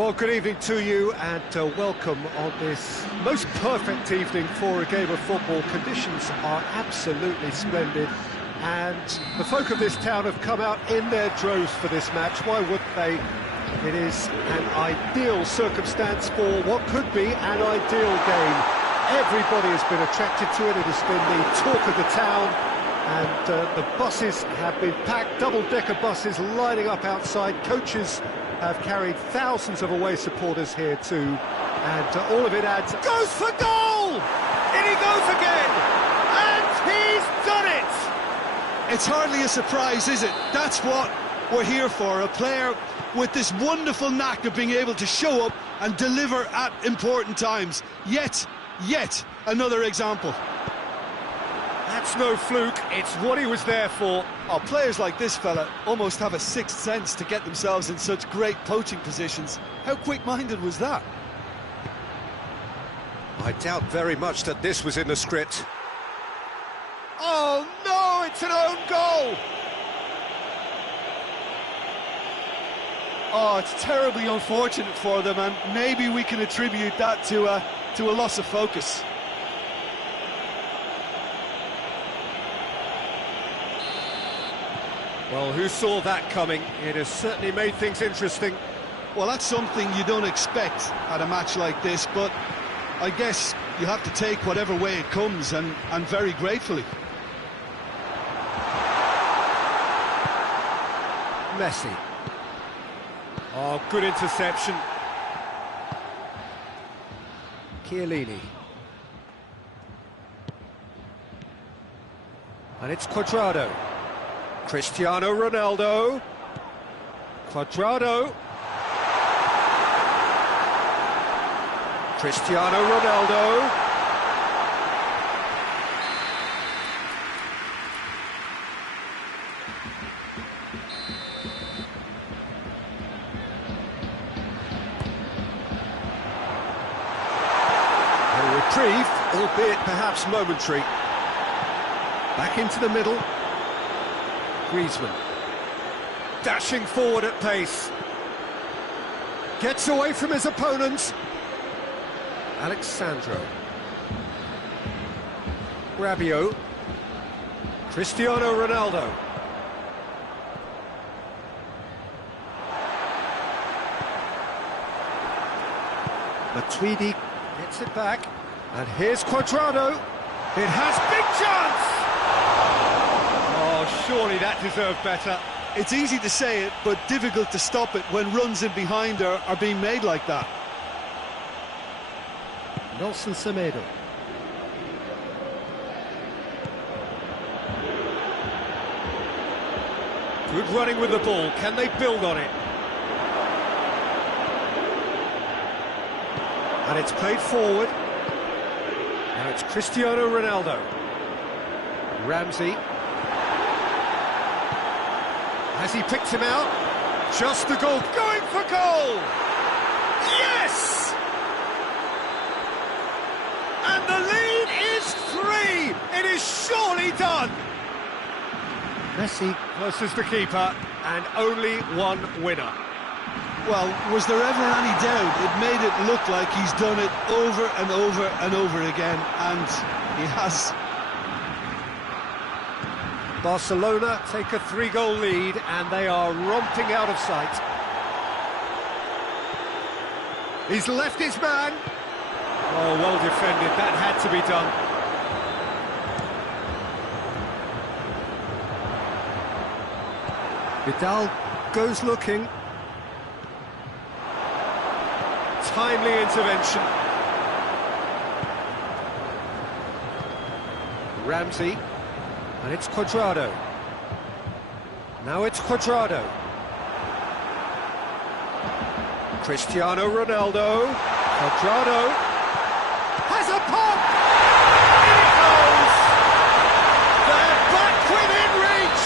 Well, good evening to you and welcome on this most perfect evening for a game of football. Conditions are absolutely splendid and the folk of this town have come out in their droves for this match. Why wouldn't they? It is an ideal circumstance for what could be an ideal game. Everybody has been attracted to it. It has been the talk of the town, and the buses have been packed, double-decker buses lining up outside. Coaches have carried thousands of away supporters here too, and all of it adds... Goes for goal! In he goes again! And he's done it! It's hardly a surprise, is it? That's what we're here for, a player with this wonderful knack of being able to show up and deliver at important times. Yet another example. That's no fluke, it's what he was there for. Oh, players like this fella almost have a sixth sense to get themselves in such great poaching positions. How quick-minded was that? I doubt very much that this was in the script. Oh no, it's an own goal! Oh, it's terribly unfortunate for them, and maybe we can attribute that to a loss of focus. Well, who saw that coming? It has certainly made things interesting. Well, that's something you don't expect at a match like this, but I guess you have to take whatever way it comes, and very gratefully. Messi. Oh, good interception. Chiellini. And it's Cuadrado. Cristiano Ronaldo. Cuadrado. Cristiano Ronaldo. A reprieve, albeit perhaps momentary. Back into the middle. Griezmann, dashing forward at pace, gets away from his opponents. Alexandro, Rabiot, Cristiano Ronaldo. Matuidi gets it back, and here's Cuadrado. It has big chance! Oh, surely that deserved better. It's easy to say it, but difficult to stop it when runs in behind are being made like that. Nelson Semedo. Good running with the ball. Can they build on it? And it's played forward. Now it's Cristiano Ronaldo. Ramsey. Has he picked him out? Just the goal. Going for goal! Yes! And the lead is 3! It is surely done! Messi versus the keeper, and only one winner. Well, was there ever any doubt? It made it look like he's done it over and over and over again, and he has. Barcelona take a 3-goal lead, and they are romping out of sight. He's left his man. Oh, well defended. That had to be done. Vidal goes looking. Timely intervention. Ramsey. And it's Cuadrado. Now it's Cuadrado. Cristiano Ronaldo. Cuadrado has a pop! In it goes! They're back within reach!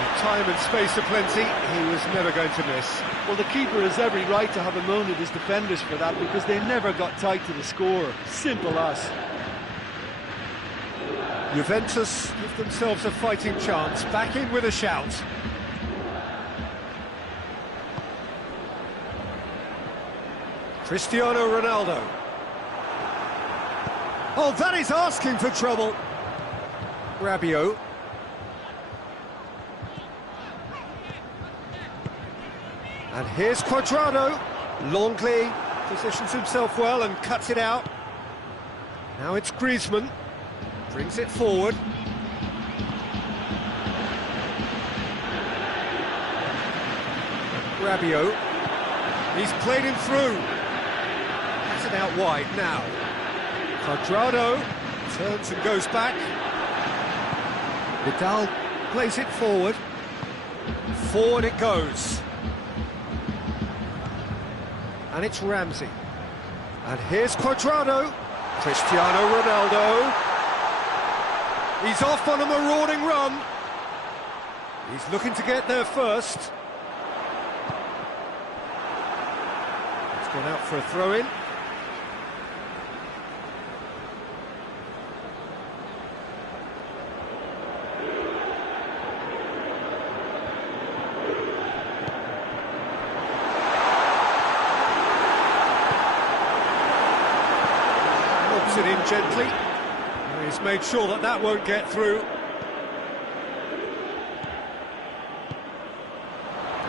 With time and space aplenty, he was never going to miss. Well, the keeper has every right to have a moan at his defenders for that, because they never got tight to the score. Simple as. Juventus give themselves a fighting chance, back in with a shout. Cristiano Ronaldo. Oh, that is asking for trouble. Rabiot. And here's Cuadrado. Longley positions himself well and cuts it out. Now it's Griezmann. Brings it forward. Rabiot. He's played him through. Has it out wide now. Cuadrado turns and goes back. Vidal plays it forward. Forward it goes. And it's Ramsey. And here's Cuadrado. Cristiano Ronaldo. He's off on a marauding run. He's looking to get there first. It's gone out for a throw-in. It in gently. He's made sure that that won't get through.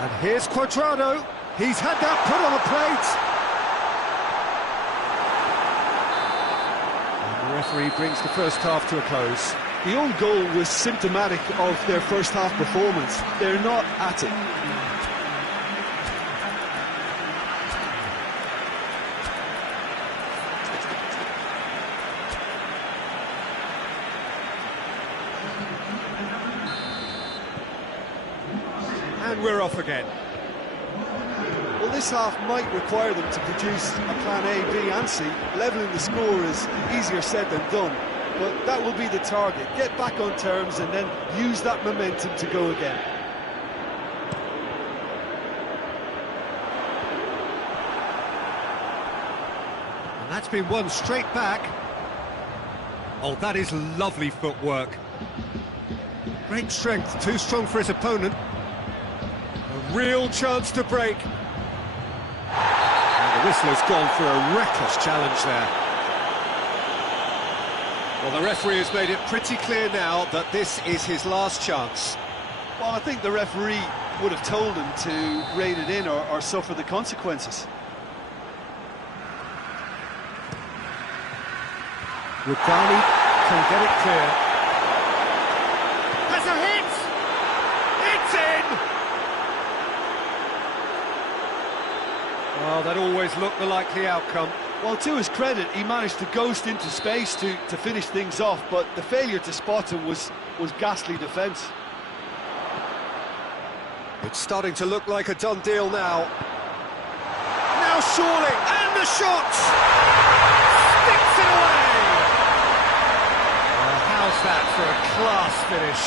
And here's Cuadrado. He's had that put on a plate. And the referee brings the first half to a close. The own goal was symptomatic of their first half performance. They're not at it. And we're off again. Well, this half might require them to produce a plan A, B and C. Levelling the score is easier said than done, but that will be the target. Get back on terms and then use that momentum to go again. And that's been won straight back. Oh, that is lovely footwork. Great strength, too strong for his opponent. A real chance to break. And the whistle has gone for a reckless challenge there. Well, the referee has made it pretty clear now that this is his last chance. Well, I think the referee would have told him to rein it in or suffer the consequences. Rugani can get it clear. Has a hit! It's in! Well, that always looked the likely outcome. Well, to his credit, he managed to ghost into space to finish things off, but the failure to spot him was ghastly defence. It's starting to look like a done deal now. Now surely, and the shot! Sticks it away! Well, how's that for a class finish?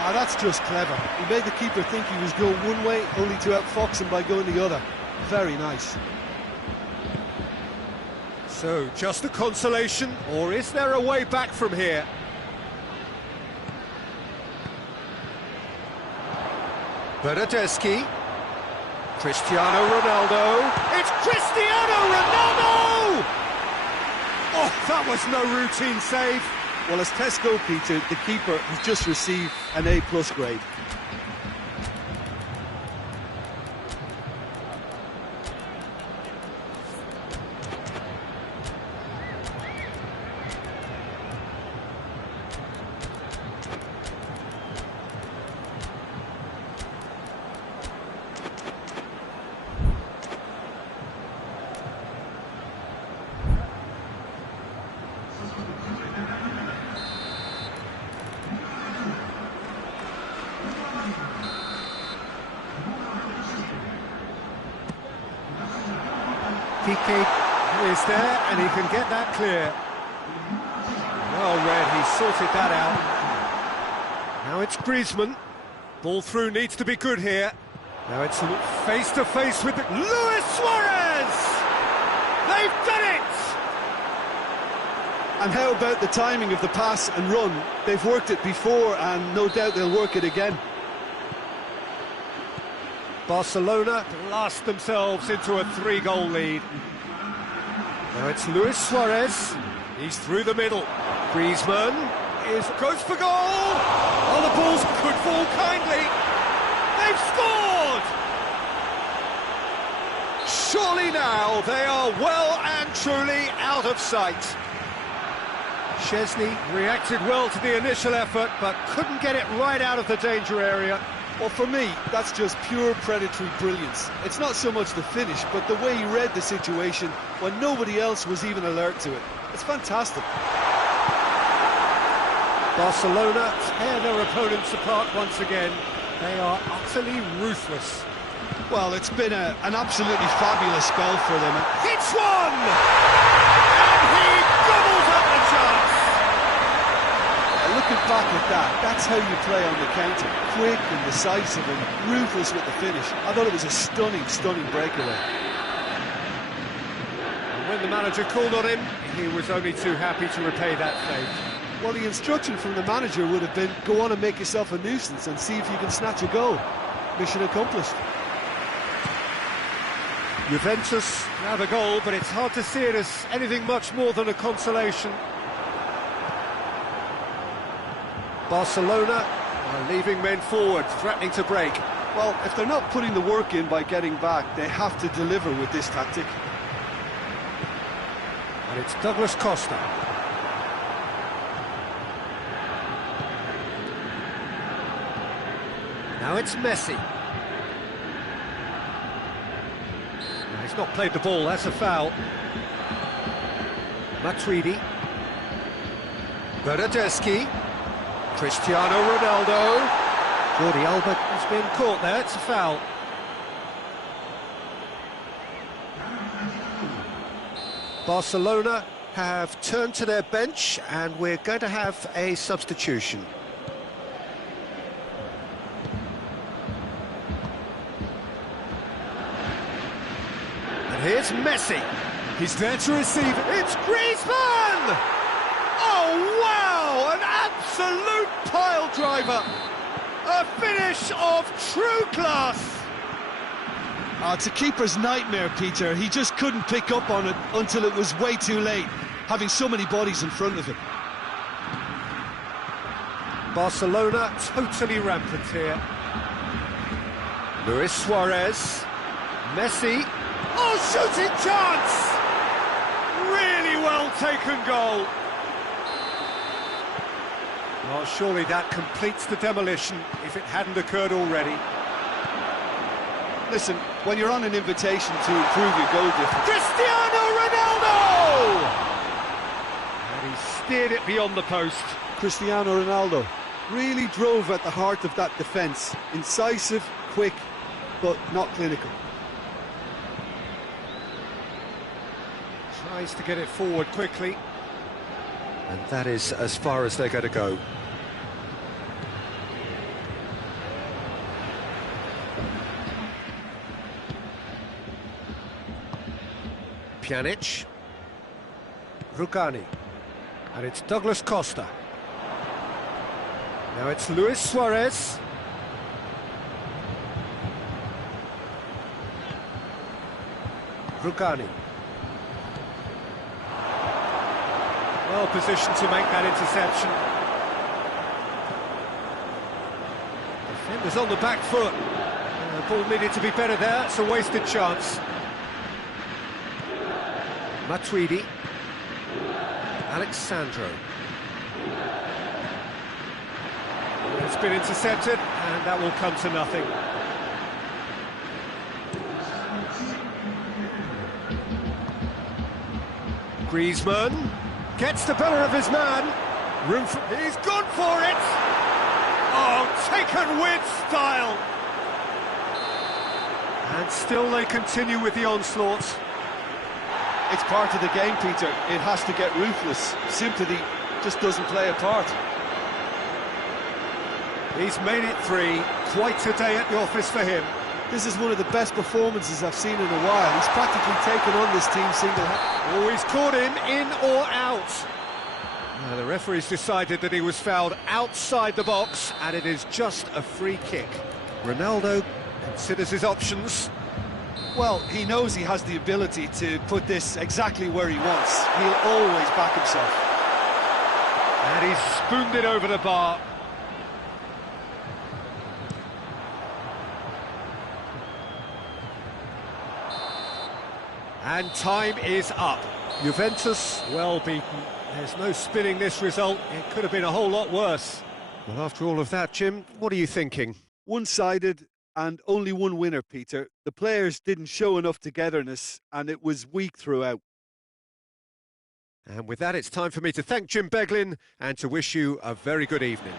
Ah, that's just clever. He made the keeper think he was going one way, only to outfox him by going the other. Very nice. So, just a consolation, or is there a way back from here? Bernardeschi. Cristiano Ronaldo. It's Cristiano Ronaldo! Oh, that was no routine save. Well, as tests go, Peter, the keeper has just received an A+ grade. Kike is there, and he can get that clear. Well read, he sorted that out. Now it's Griezmann. Ball through needs to be good here. Now it's face to face with Luis Suarez! They've done it! And how about the timing of the pass and run? They've worked it before, and no doubt they'll work it again. Barcelona blast themselves into a 3-goal lead. Now it's Luis Suarez. He's through the middle. Griezmann goes for goal. Oh, the balls could fall kindly. They've scored! Surely now they are well and truly out of sight. Szczesny reacted well to the initial effort, but couldn't get it right out of the danger area. Well, for me, that's just pure predatory brilliance. It's not so much the finish, but the way he read the situation when nobody else was even alert to it. It's fantastic. Barcelona tear their opponents apart once again. They are utterly ruthless. Well, it's been an absolutely fabulous spell for them. Hits one! And he gobbles up the chance! Looking back at that, that's how you play on the counter. Quick and decisive and ruthless with the finish. I thought it was a stunning, stunning breakaway. And when the manager called on him, he was only too happy to repay that favour. Well, the instruction from the manager would have been, go on and make yourself a nuisance and see if you can snatch a goal. Mission accomplished. Juventus have a goal, but it's hard to see it as anything much more than a consolation. Barcelona are leaving men forward, threatening to break. Well, if they're not putting the work in by getting back, they have to deliver with this tactic. And it's Douglas Costa. Now it's Messi. Now he's not played the ball, that's a foul. Matuidi. Bernardeschi. Cristiano Ronaldo. Jordi Alba has been caught there, it's a foul. Barcelona have turned to their bench and we're going to have a substitution. And here's Messi. He's there to receive it. It's Griezmann! Oh, wow! An absolute pile driver. A finish of true class. It's a keeper's nightmare, Peter. He just couldn't pick up on it until it was way too late, having so many bodies in front of him. Barcelona totally rampant here. Luis Suarez. Messi. Oh, shooting chance! Really well taken goal. Well, surely that completes the demolition if it hadn't occurred already. Listen, when you're on an invitation to improve your goal difference... Cristiano Ronaldo! And he steered it beyond the post. Cristiano Ronaldo really drove at the heart of that defence. Incisive, quick, but not clinical. Tries to get it forward quickly. And that is as far as they're going to go. Pjanic. Rugani. And it's Douglas Costa. Now it's Luis Suarez. Rugani. Well positioned to make that interception. Defenders on the back foot. The ball needed to be better there, it's a wasted chance. Matuidi. Alexandro. It's been intercepted, and that will come to nothing. Griezmann gets the better of his man. He's gone for it! Oh, taken with style! And still they continue with the onslaughts. It's part of the game, Peter. It has to get ruthless. Sympathy just doesn't play a part. He's made it 3. Quite a day at the office for him. This is one of the best performances I've seen in a while. He's practically taken on this team single-handedly. Oh, he's caught him in or out. Now, the referee's decided that he was fouled outside the box, and it is just a free kick. Ronaldo considers his options. Well, he knows he has the ability to put this exactly where he wants. He'll always back himself. And he's spooned it over the bar. And time is up. Juventus, well beaten. There's no spinning this result. It could have been a whole lot worse. Well, after all of that, Jim, what are you thinking? One-sided and only one winner, Peter. The players didn't show enough togetherness and it was weak throughout. And with that, it's time for me to thank Jim Beglin and to wish you a very good evening.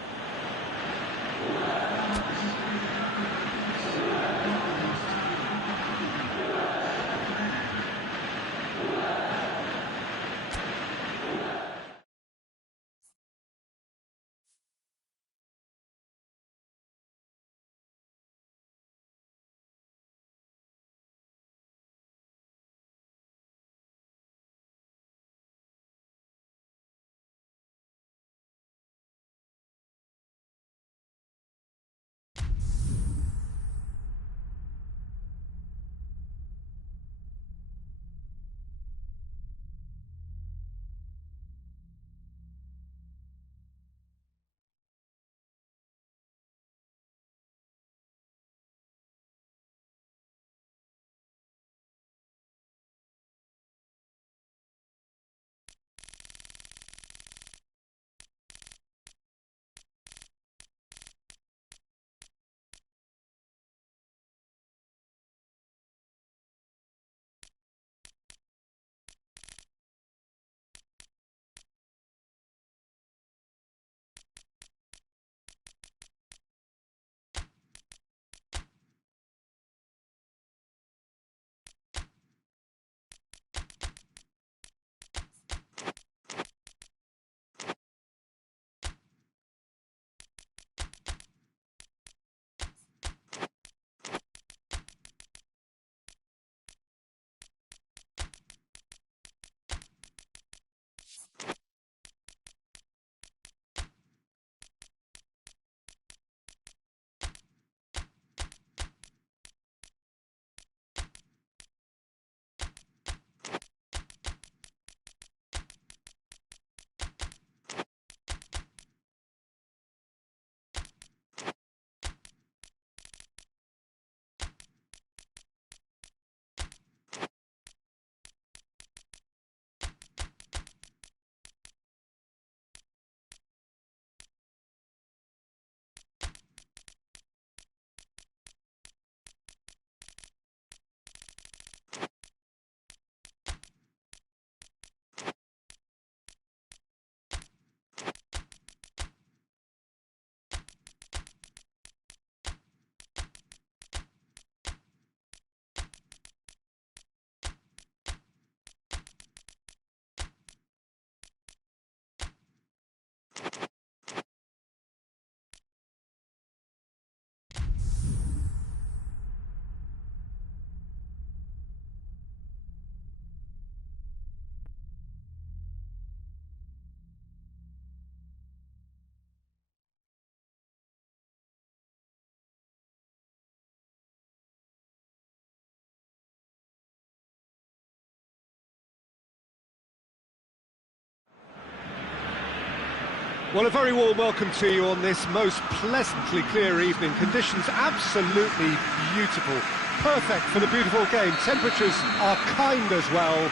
Well, a very warm welcome to you on this most pleasantly clear evening. Conditions absolutely beautiful. Perfect for the beautiful game. Temperatures are kind as well.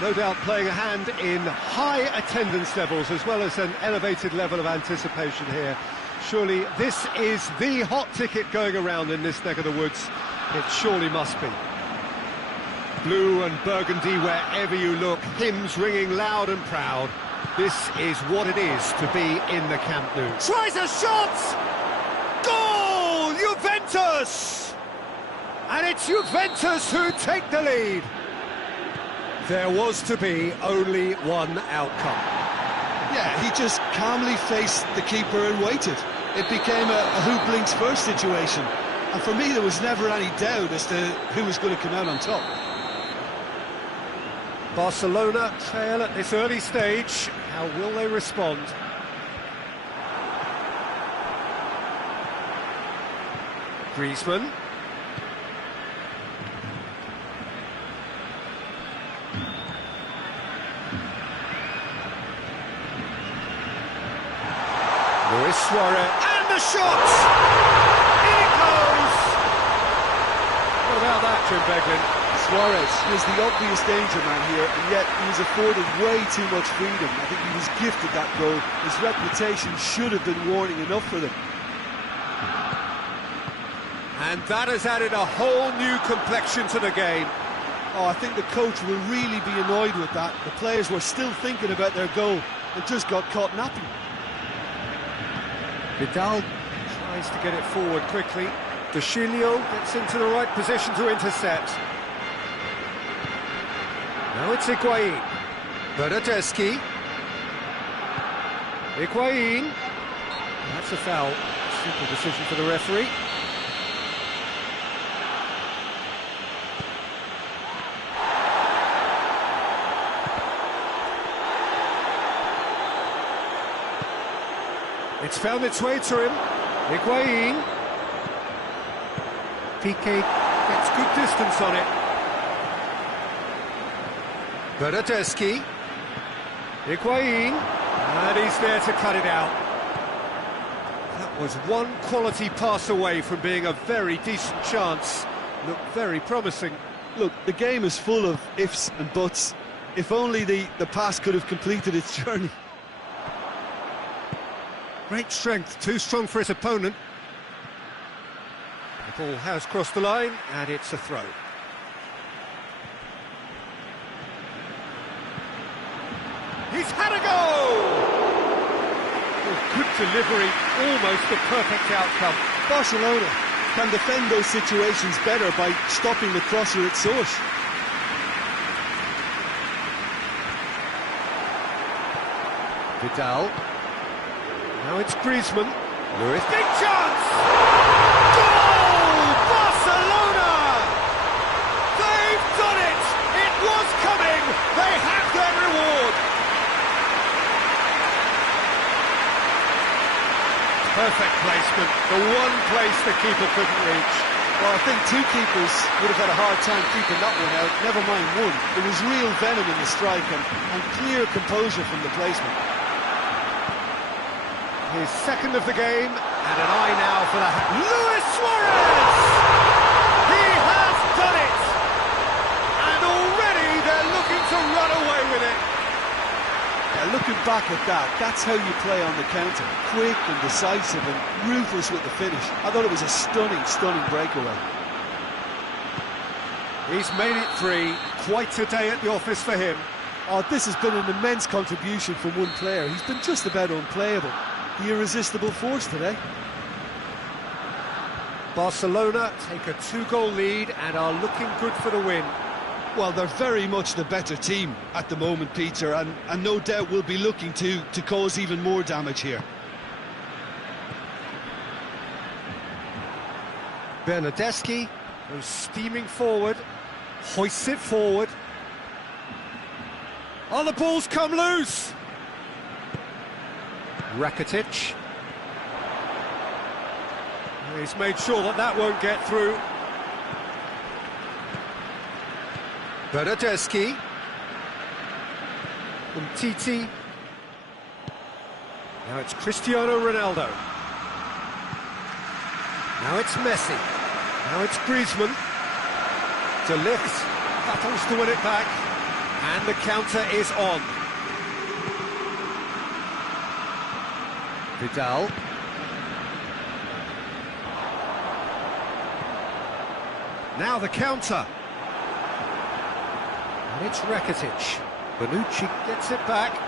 No doubt playing a hand in high attendance levels as well as an elevated level of anticipation here. Surely this is the hot ticket going around in this neck of the woods. It surely must be. Blue and burgundy wherever you look, hymns ringing loud and proud. This is what it is to be in the Camp Nou. Tries a shot! Goal! Juventus! And it's Juventus who take the lead. There was to be only one outcome. Yeah, he just calmly faced the keeper and waited. It became a who blinks first situation. And for me, there was never any doubt as to who was going to come out on top. Barcelona trail at this early stage. How will they respond? Griezmann. Suarez, and the shot! In it goes! What about that, Jim Beglin? Suarez was the obvious danger man here, and yet he was afforded way too much freedom. I think he was gifted that goal. His reputation should have been warning enough for them. And that has added a whole new complexion to the game. Oh, I think the coach will really be annoyed with that. The players were still thinking about their goal and just got caught napping. Vidal tries to get it forward quickly. De Chilio gets into the right position to intercept. Now it's Higuain. Bernardeschi. Higuain. That's a foul. Simple decision for the referee. It's found its way to him. Higuain. Piqué gets good distance on it. Bernardeschi. Higuain. And he's there to cut it out. That was one quality pass away from being a very decent chance. Looked very promising. Look, the game is full of ifs and buts. If only the pass could have completed its journey. Great strength, too strong for his opponent. The ball has crossed the line, and it's a throw. He's had a go! Oh, good delivery, almost the perfect outcome. Barcelona can defend those situations better by stopping the crosser at source. Vidal. Now it's Griezmann. Lewis. Big chance! Goal! Barcelona! They've done it! It was coming! They have their reward! Perfect placement. The one place the keeper couldn't reach. Well, I think two keepers would have had a hard time keeping that one out, never mind one. There was real venom in the strike and clear composure from the placement. His second of the game, and an eye now for the... Luis Suarez! He has done it! And already they're looking to run away with it. Yeah, looking back at that, that's how you play on the counter. Quick and decisive and ruthless with the finish. I thought it was a stunning, stunning breakaway. He's made it three. Quite a day at the office for him. Oh, this has been an immense contribution from one player. He's been just about unplayable. The irresistible force today. Barcelona take a 2-goal lead and are looking good for the win. Well, they're very much the better team at the moment, Peter, and no doubt will be looking to cause even more damage here. Bernardeschi goes steaming forward, hoists it forward. Oh, the ball's come loose! Rakitic. He's made sure that that won't get through. Bernardeschi. Umtiti. Now it's Cristiano Ronaldo. Now it's Messi. Now it's Griezmann. De Ligt battles to win it back. And the counter is on. Vidal. Now the counter. And it's Rakitic. Bonucci gets it back.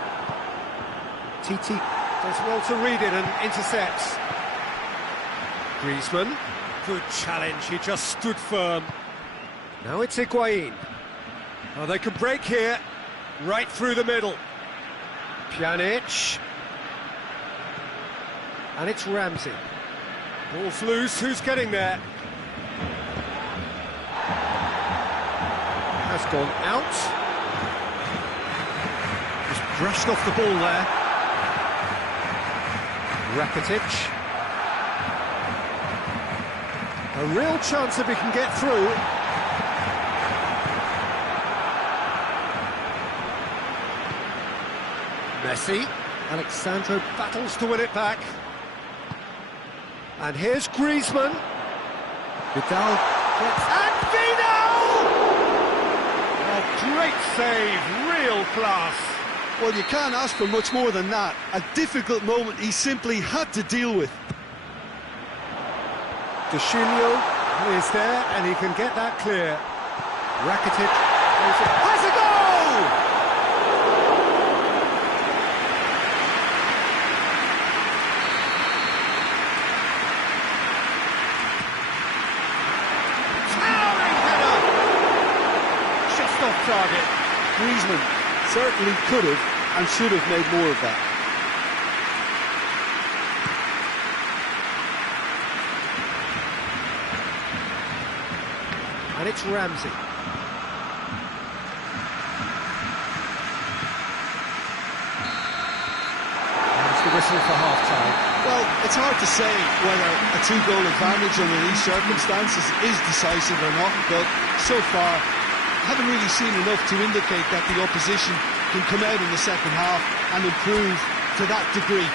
Titi does well to read it and intercepts. Griezmann. Good challenge, he just stood firm. Now it's Higuain. Oh, they can break here. Right through the middle. Pjanic. And it's Ramsey. Ball's loose, who's getting there? Has gone out. Just brushed off the ball there. Rakitic. A real chance if he can get through. Messi. Alexandro battles to win it back. And here's Griezmann. Vidal gets... And Vidal! A great save, real class. Well, you can't ask for much more than that. A difficult moment he simply had to deal with. Deschilio is there, and he can get that clear. Rakitic has a goal! Towering header! Just off target. Griezmann certainly could have and should have made more of that. And it's Ramsey. There's the whistle for half-time. Well, it's hard to say whether a two-goal advantage under these circumstances is decisive or not, but so far, I haven't really seen enough to indicate that the opposition can come out in the second half and improve to that degree.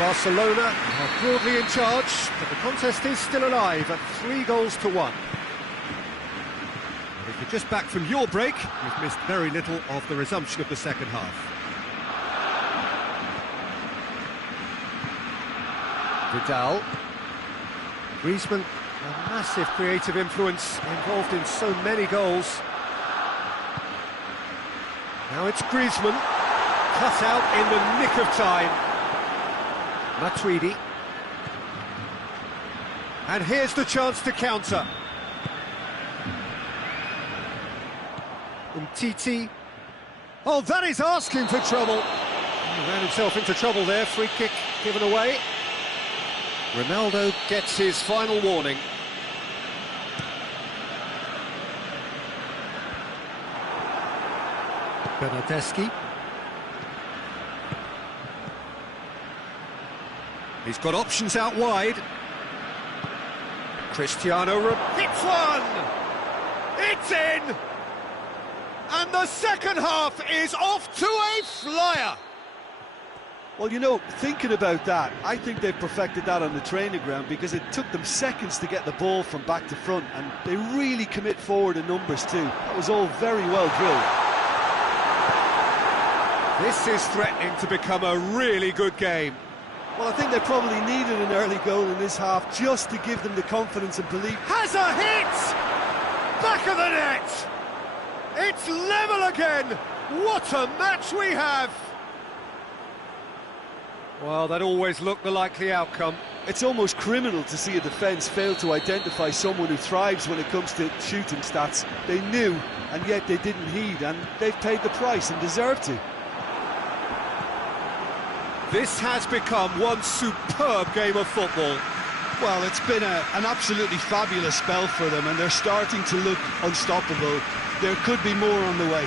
Barcelona are broadly in charge, but the contest is still alive at 3-1. If you're just back from your break, you've missed very little of the resumption of the second half. Vidal. Griezmann, a massive creative influence, involved in so many goals. Now it's Griezmann, cut out in the nick of time. Matuidi. And here's the chance to counter. Umtiti. Oh, that is asking for trouble. He ran himself into trouble there, free kick given away. Ronaldo gets his final warning. Bernardeschi. He's got options out wide. Cristiano hits one! It's in! And the second half is off to a flyer! Well, you know, thinking about that, I think they've perfected that on the training ground because it took them seconds to get the ball from back to front, and they really commit forward in numbers too. That was all very well drilled. This is threatening to become a really good game. Well, I think they probably needed an early goal in this half just to give them the confidence and belief. Has a hit! Back of the net! It's level again! What a match we have! Well, that always looked the likely outcome. It's almost criminal to see a defence fail to identify someone who thrives when it comes to shooting stats. They knew, and yet they didn't heed, and they've paid the price and deserve to. This has become one superb game of football. Well, it's been an absolutely fabulous spell for them, and they're starting to look unstoppable. There could be more on the way.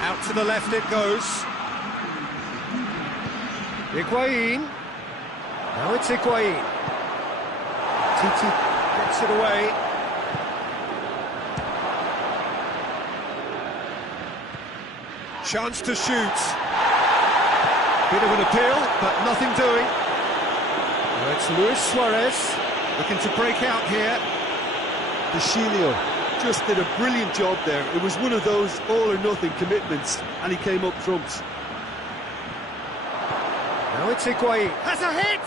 Out to the left it goes. Higuain. Now it's Higuain. Titi gets it away. Chance to shoot. Bit of an appeal, but nothing doing. Now it's Luis Suarez looking to break out here. Deschilio just did a brilliant job there. It was one of those all-or-nothing commitments, and he came up trumps. Now it's Higuain. Has a hit!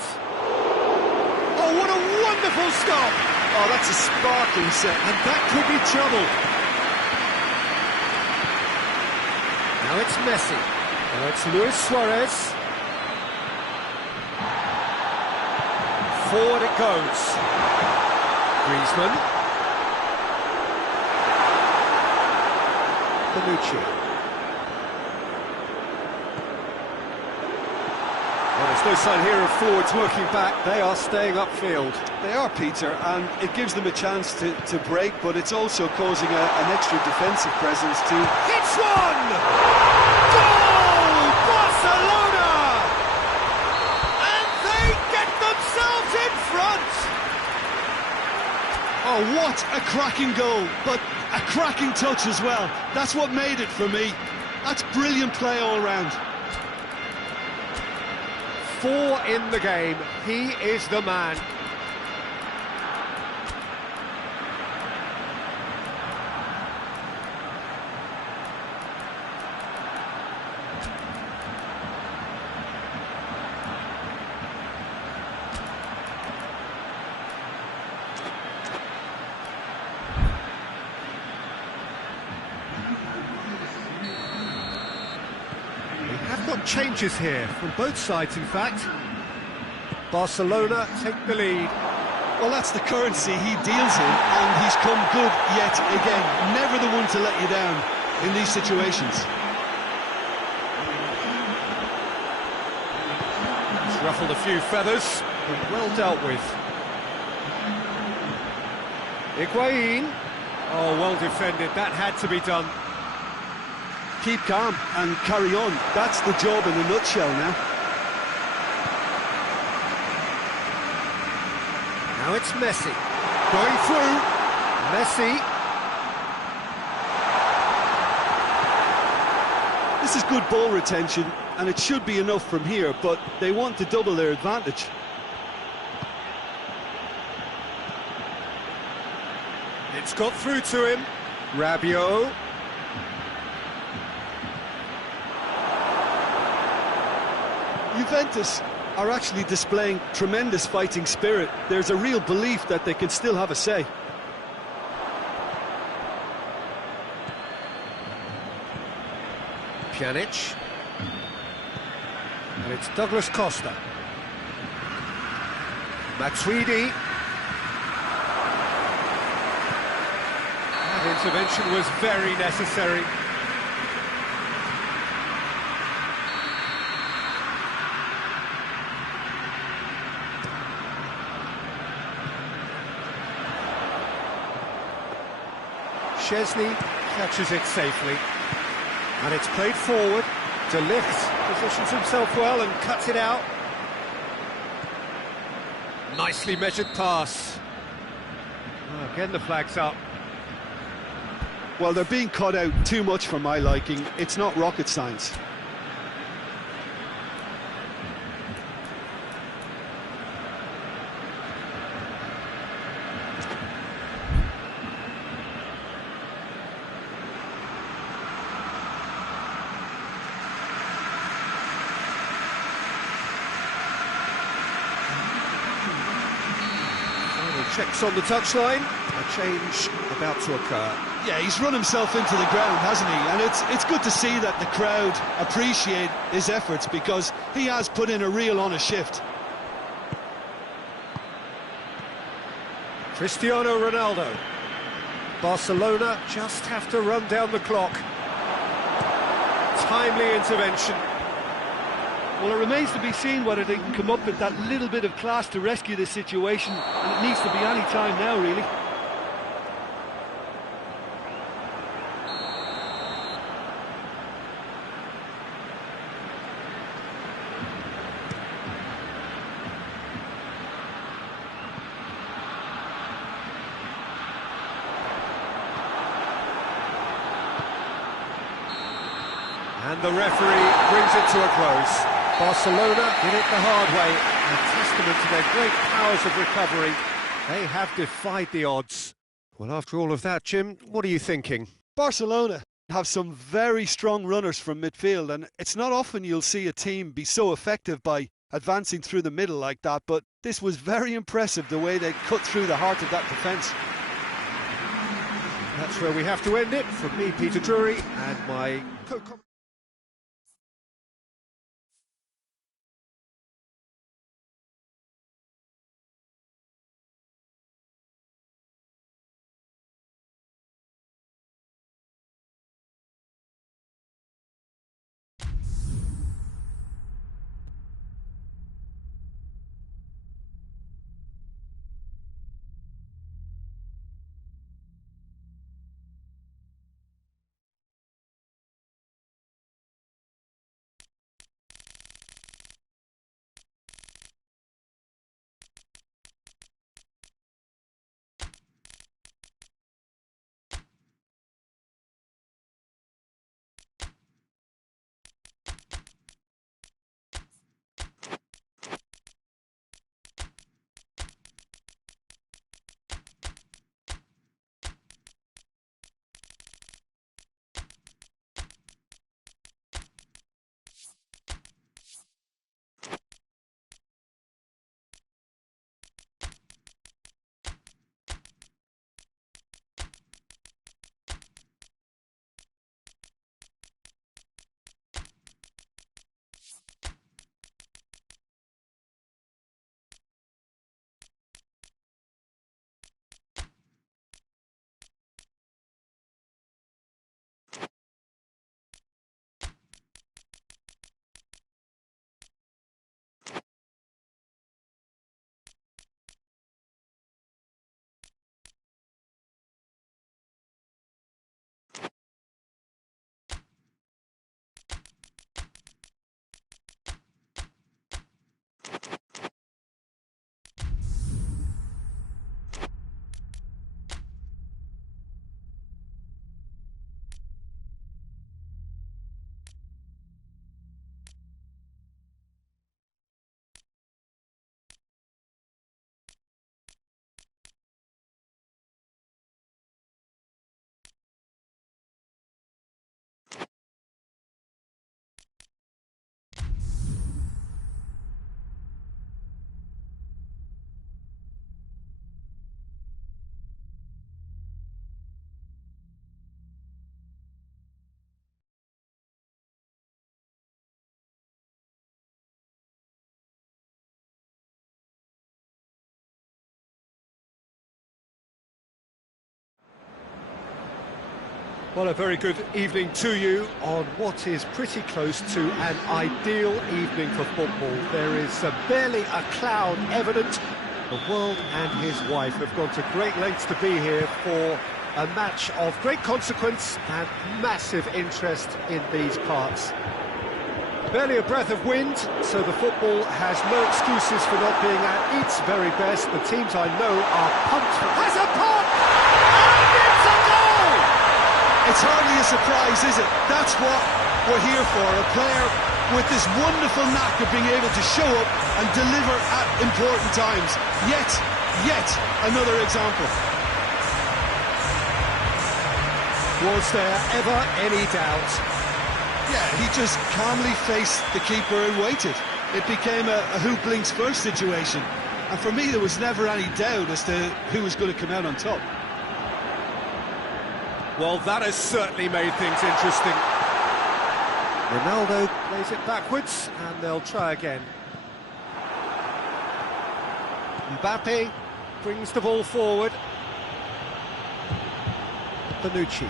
Oh, what a wonderful stop! Oh, that's a sparkling set. And that could be trouble. Now it's Messi. Now it's Luis Suarez. Forward it goes. Griezmann. Bonucci. Well, there's no sign here of forwards working back. They are staying upfield. They are, Peter, and it gives them a chance to break, but it's also causing an extra defensive presence to... Hits one! Goal! Barcelona! And they get themselves in front! Oh, what a cracking goal, but a cracking touch as well. That's what made it for me. That's brilliant play all round. 4 in the game. He is the man. Got changes here from both sides, in fact. Barcelona take the lead. Well, that's the currency he deals in, and he's come good yet again. Never the one to let you down in these situations. He's ruffled a few feathers, but well dealt with. Higuain. Oh, well defended. That had to be done. Keep calm and carry on. That's the job in a nutshell now. Now it's Messi. Going through. Messi. This is good ball retention, and it should be enough from here, but they want to double their advantage. It's got through to him. Rabiot. Juventus are actually displaying tremendous fighting spirit. There's a real belief that they can still have a say. Pjanic. And it's Douglas Costa. Matuidi. That intervention was very necessary. Szczesny catches it safely, and it's played forward. De Ligt positions himself well and cuts it out. Nicely measured pass. Oh, again the flag's up. Well, they're being cut out too much for my liking. It's not rocket science. Checks on the touchline, a change about to occur. Yeah, he's run himself into the ground, hasn't he? And it's good to see that the crowd appreciate his efforts, because he has put in a real honest shift. Cristiano Ronaldo. Barcelona just have to run down the clock. Timely intervention. Well, it remains to be seen whether they can come up with that little bit of class to rescue this situation, and it needs to be any time now, really. And the referee brings it to a close. Barcelona did it the hard way, a testament to their great powers of recovery. They have defied the odds. Well, after all of that, Jim, what are you thinking? Barcelona have some very strong runners from midfield, and it's not often you'll see a team be so effective by advancing through the middle like that, but this was very impressive, the way they cut through the heart of that defence. That's where we have to end it. From me, Peter Drury, and my co-commentator. Well, a very good evening to you on what is pretty close to an ideal evening for football. There is barely a cloud evident. The world and his wife have gone to great lengths to be here for a match of great consequence and massive interest in these parts. Barely a breath of wind, so the football has no excuses for not being at its very best. The teams I know are pumped. Has a pop! And it's a goal! It's hardly a surprise, is it? That's what we're here for, a player with this wonderful knack of being able to show up and deliver at important times. Yet another example. Was there ever any doubt? Yeah, he just calmly faced the keeper and waited. It became a who blinks first situation. And for me, there was never any doubt as to who was going to come out on top. Well, that has certainly made things interesting. Ronaldo plays it backwards, and they'll try again. Mbappe brings the ball forward. Bonucci.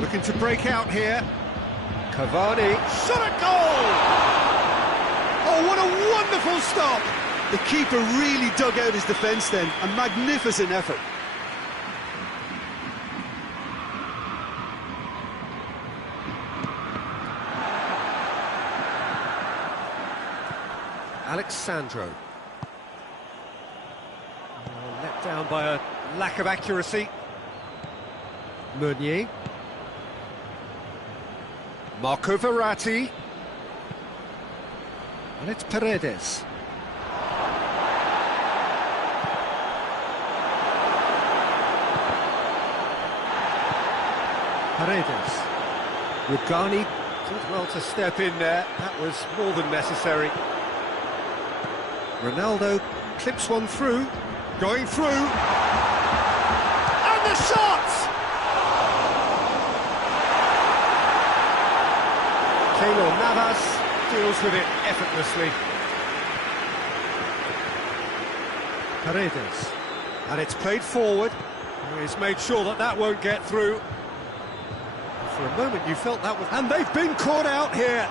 Looking to break out here. Cavani. Shot a goal! Oh, what a wonderful stop! The keeper really dug out his defence then. A magnificent effort. Alexandro. Let down by a lack of accuracy. Meunier. Marco Verratti. And it's Paredes. Paredes. Rugani did well to step in there. That was more than necessary. Ronaldo clips one through. Going through. And the shot! Keylor Navas deals with it effortlessly. Paredes. And it's played forward. He's made sure that that won't get through. For a moment you felt that was... And they've been caught out here!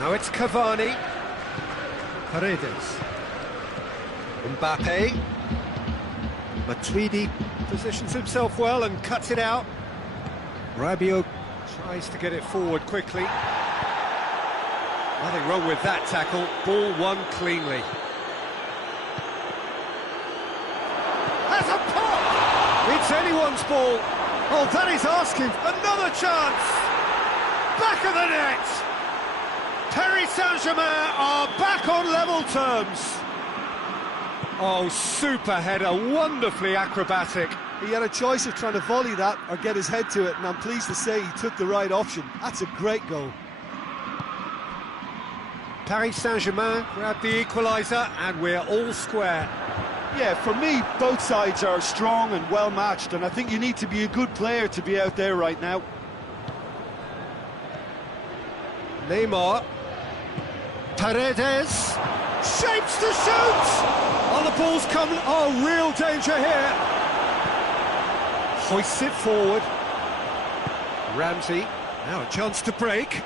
Now it's Cavani. Paredes. Mbappe. Matuidi positions himself well and cuts it out. Rabiot tries to get it forward quickly. Nothing wrong with that tackle. Ball won cleanly. Has a pop! It's anyone's ball. Oh, that is asking. Another chance. Back of the net. Paris Saint-Germain are back on level terms. Oh, super header, wonderfully acrobatic. He had a choice of trying to volley that or get his head to it, and I'm pleased to say he took the right option. That's a great goal. Paris Saint-Germain grabbed the equaliser, and we're all square. Yeah, for me, both sides are strong and well matched, and I think you need to be a good player to be out there right now. Neymar. Paredes. Shapes to shoot! Oh, the ball's come... Oh, real danger here. Hoists it forward. Ramsey. Now a chance to break.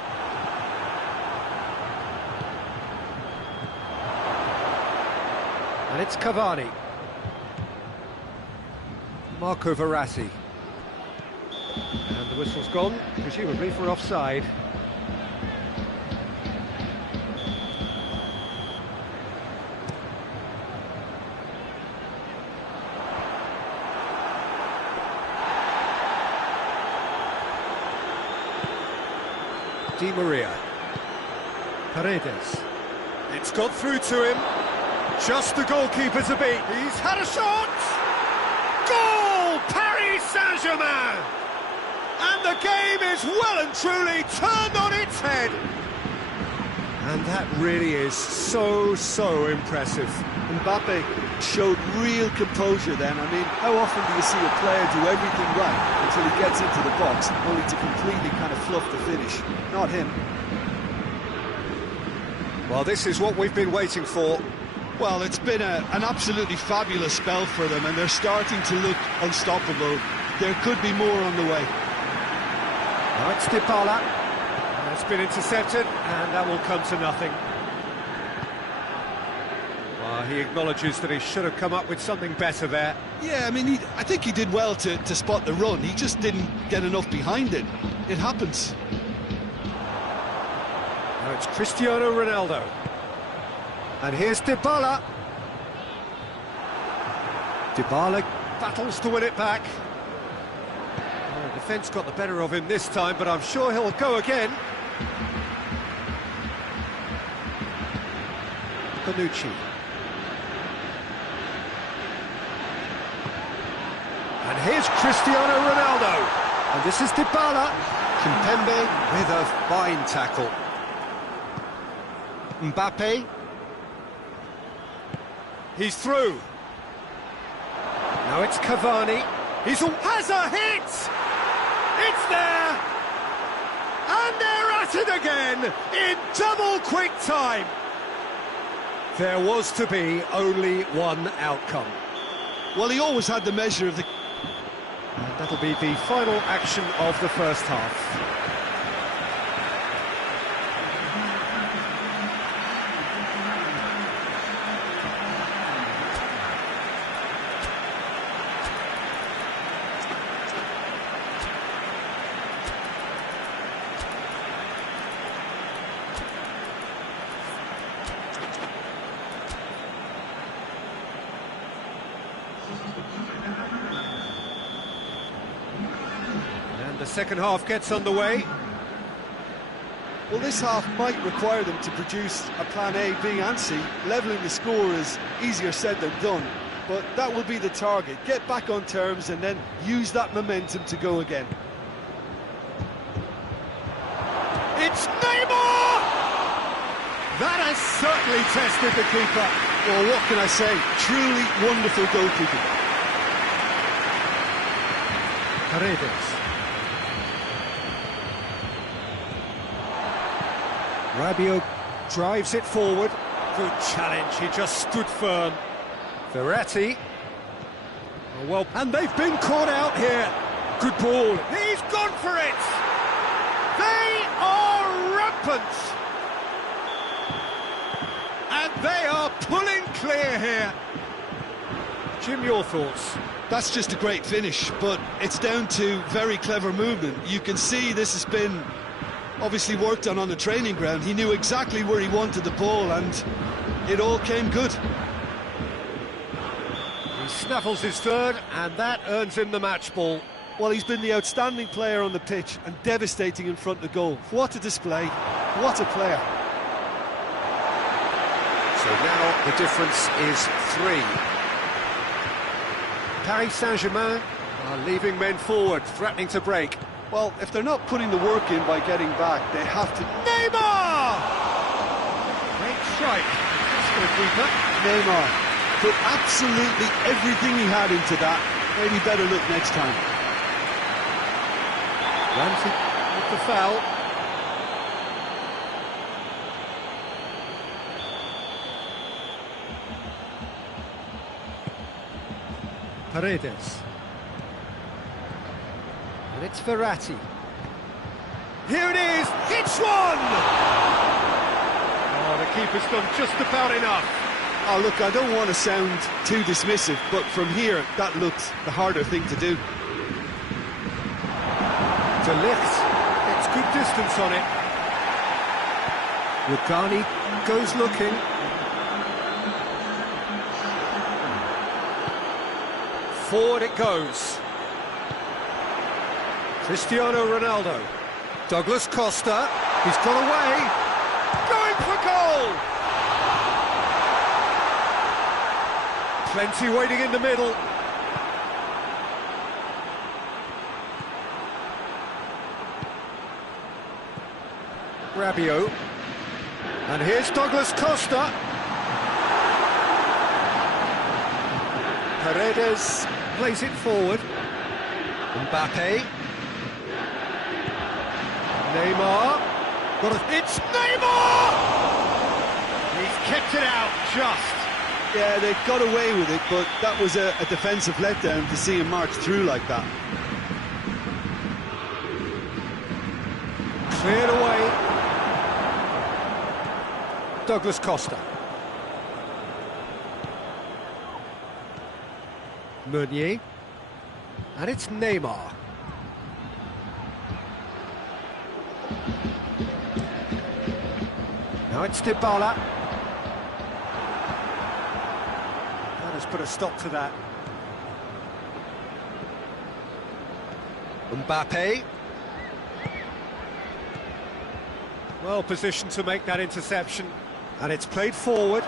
And it's Cavani. Marco Verratti. And the whistle's gone, presumably for offside. Di Maria. Paredes. It's got through to him. Just the goalkeeper to beat. He's had a shot! Goal! Paris Saint-Germain! And the game is well and truly turned on its head. And that really is so impressive. Mbappe showed real composure then. I mean, how often do you see a player do everything right until he gets into the box, only to completely kind of fluff the finish? Not him. Well, this is what we've been waiting for. Well, it's been an absolutely fabulous spell for them, and they're starting to look unstoppable. There could be more on the way. Now it's Dybala. It's been intercepted, and that will come to nothing. Well, he acknowledges that he should have come up with something better there. Yeah, I mean, I think he did well to spot the run. He just didn't get enough behind it. It happens. Now it's Cristiano Ronaldo. And here's Dybala. Dybala battles to win it back. Oh, the defence got the better of him this time, but I'm sure he'll go again. Bonucci. And here's Cristiano Ronaldo. And this is Dybala. Kimpembe with a fine tackle. Mbappe. He's through. Now it's Cavani. Has a hit! It's there! And they're at it again in double quick time. There was to be only one outcome. Well, he always had the measure of the... And that'll be the final action of the first half. And the second half gets underway. Well, this half might require them to produce a plan A, B and C. Levelling the score is easier said than done, but that will be the target. Get back on terms and then use that momentum to go again. It's Neymar! That has certainly tested the keeper. Well, what can I say? Truly wonderful goalkeeping. Paredes. Rabiot drives it forward. Good challenge, he just stood firm. Verratti. Oh, well, and they've been caught out here. Good ball. He's gone for it! They are rampant! And they are pulling clear here. Jim, your thoughts? That's just a great finish, but it's down to very clever movement. You can see this has been obviously worked on the training ground. He knew exactly where he wanted the ball, and it all came good. He snaffles his third, and that earns him the match ball. Well, he's been the outstanding player on the pitch and devastating in front of goal. What a display, what a player. So now the difference is 3. Paris Saint-Germain are leaving men forward, threatening to break. Well, if they're not putting the work in by getting back, they have to... Neymar! Great strike. That's for the keeper. Neymar put absolutely everything he had into that. Maybe better look next time. Ramsey with the foul. Paredes. And it's Verratti. Here it is! It's one! Oh, the keeper's done just about enough. Oh, look, I don't want to sound too dismissive, but from here, that looks the harder thing to do. De Ligt gets good distance on it. Rugani goes looking. Forward it goes. Cristiano Ronaldo. Douglas Costa. He's got away. Going for goal! Plenty waiting in the middle. Rabiot. And here's Douglas Costa. Paredes plays it forward. Mbappe. Neymar. It's Neymar! He's kept it out just. Yeah, they got away with it, but that was a defensive letdown to see him march through like that. Cleared away. Douglas Costa. Meunier. And it's Neymar. Now it's Dybala. That has put a stop to that. Mbappe. Well positioned to make that interception. And it's played forward.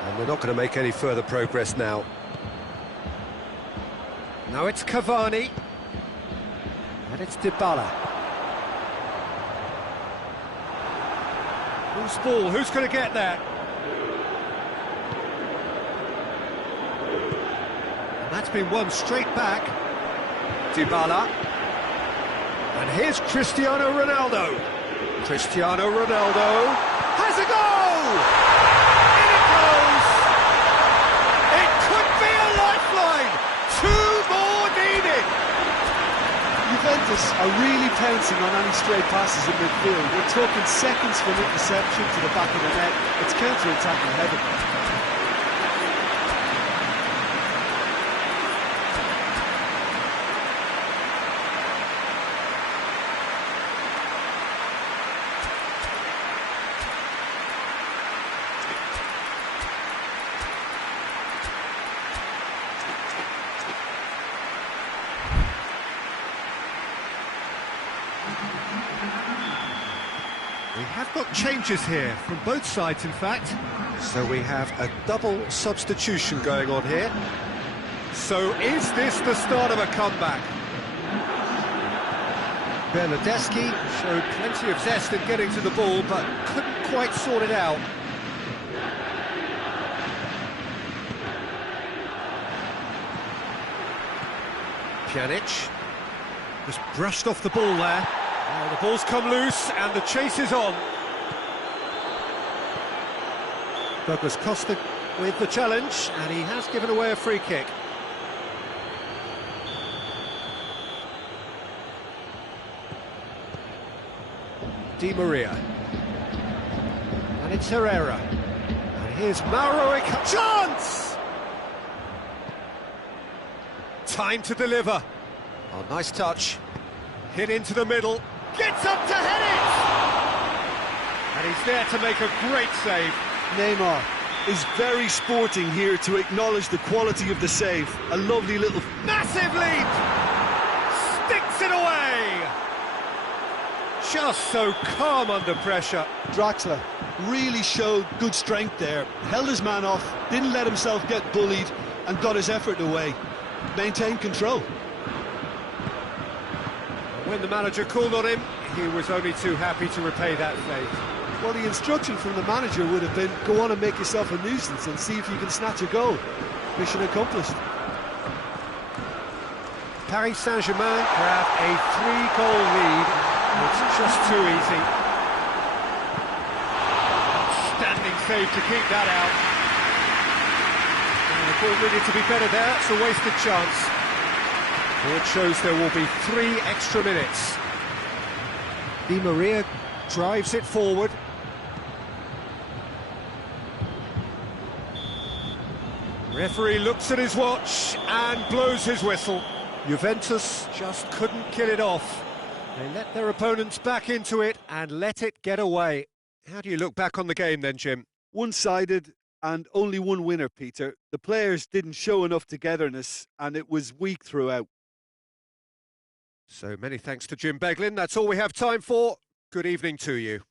And they're not going to make any further progress now. Now it's Cavani. And it's Dybala. Who's ball? Who's going to get that? And that's been won straight back. Dybala. And here's Cristiano Ronaldo. Cristiano Ronaldo has a goal! In it goes! It could be a lifeline! 2 more needed! Juventus are really pouncing on any stray passes in midfield. We're talking seconds from interception to the back of the net. It's counter-attacking heaven. We have got changes here from both sides, in fact. So we have a double substitution going on here. So is this the start of a comeback? Bernardeschi showed plenty of zest in getting to the ball, but couldn't quite sort it out. Pjanic just brushed off the ball there. Oh, the ball's come loose and the chase is on. Douglas Costa with the challenge, and he has given away a free kick. Di Maria. And it's Herrera. And here's Mauro Icardi. Chance! Time to deliver. Oh, nice touch. Hit into the middle. Gets up to head it! And he's there to make a great save. Neymar is very sporting here to acknowledge the quality of the save. A lovely little... Massive lead! Sticks it away! Just so calm under pressure. Draxler really showed good strength there. Held his man off, didn't let himself get bullied, and got his effort away. Maintained control. When the manager called on him, he was only too happy to repay that favour. Well, the instruction from the manager would have been, go on and make yourself a nuisance and see if you can snatch a goal. Mission accomplished. Paris Saint-Germain grab a 3-goal lead. It's just too easy. Standing save to keep that out. And the ball needed to be better there. It's a wasted chance. It shows there will be 3 extra minutes. Di Maria drives it forward. Referee looks at his watch and blows his whistle. Juventus just couldn't kill it off. They let their opponents back into it and let it get away. How do you look back on the game then, Jim? One-sided and only one winner, Peter. The players didn't show enough togetherness and it was weak throughout. So many thanks to Jim Beglin. That's all we have time for. Good evening to you.